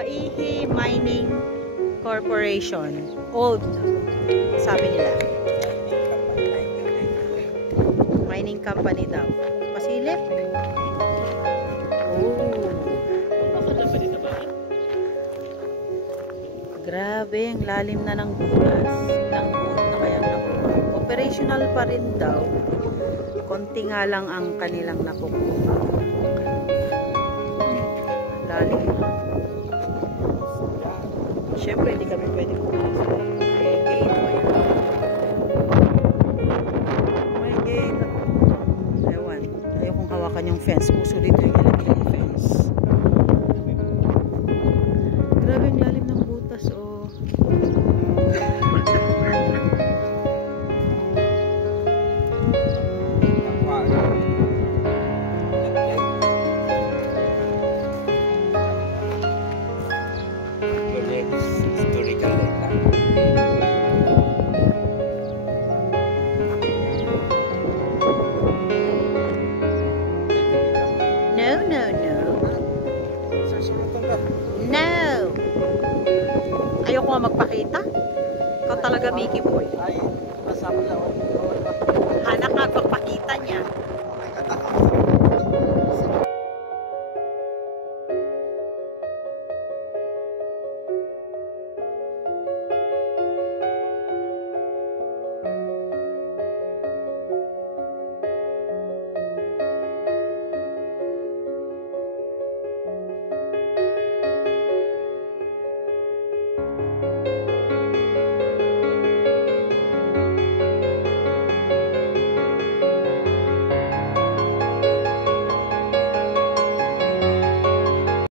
Paihi Mining Corporation. Old, sabi nila. Mining company daw. Pasilip. Oh. Grabe, ang lalim na ng butas. Ilang buot na kayang nakuha. Operational pa rin daw. Konti nga lang ang kanilang nakukuha. Lalim na. Siyempre, hindi kami pwede pumasok. May gate pa yan. May gate. Ewan. Ayaw kong hawakan yung fence. Puso dito yung ilang fence. Grabe ang lalim ng butas, oh. No! Ayoko nga magpakita. Ikaw talaga, Mickey Boy. Ay, masama lang. Hanak nga magpakita niya. Okay, kata ka.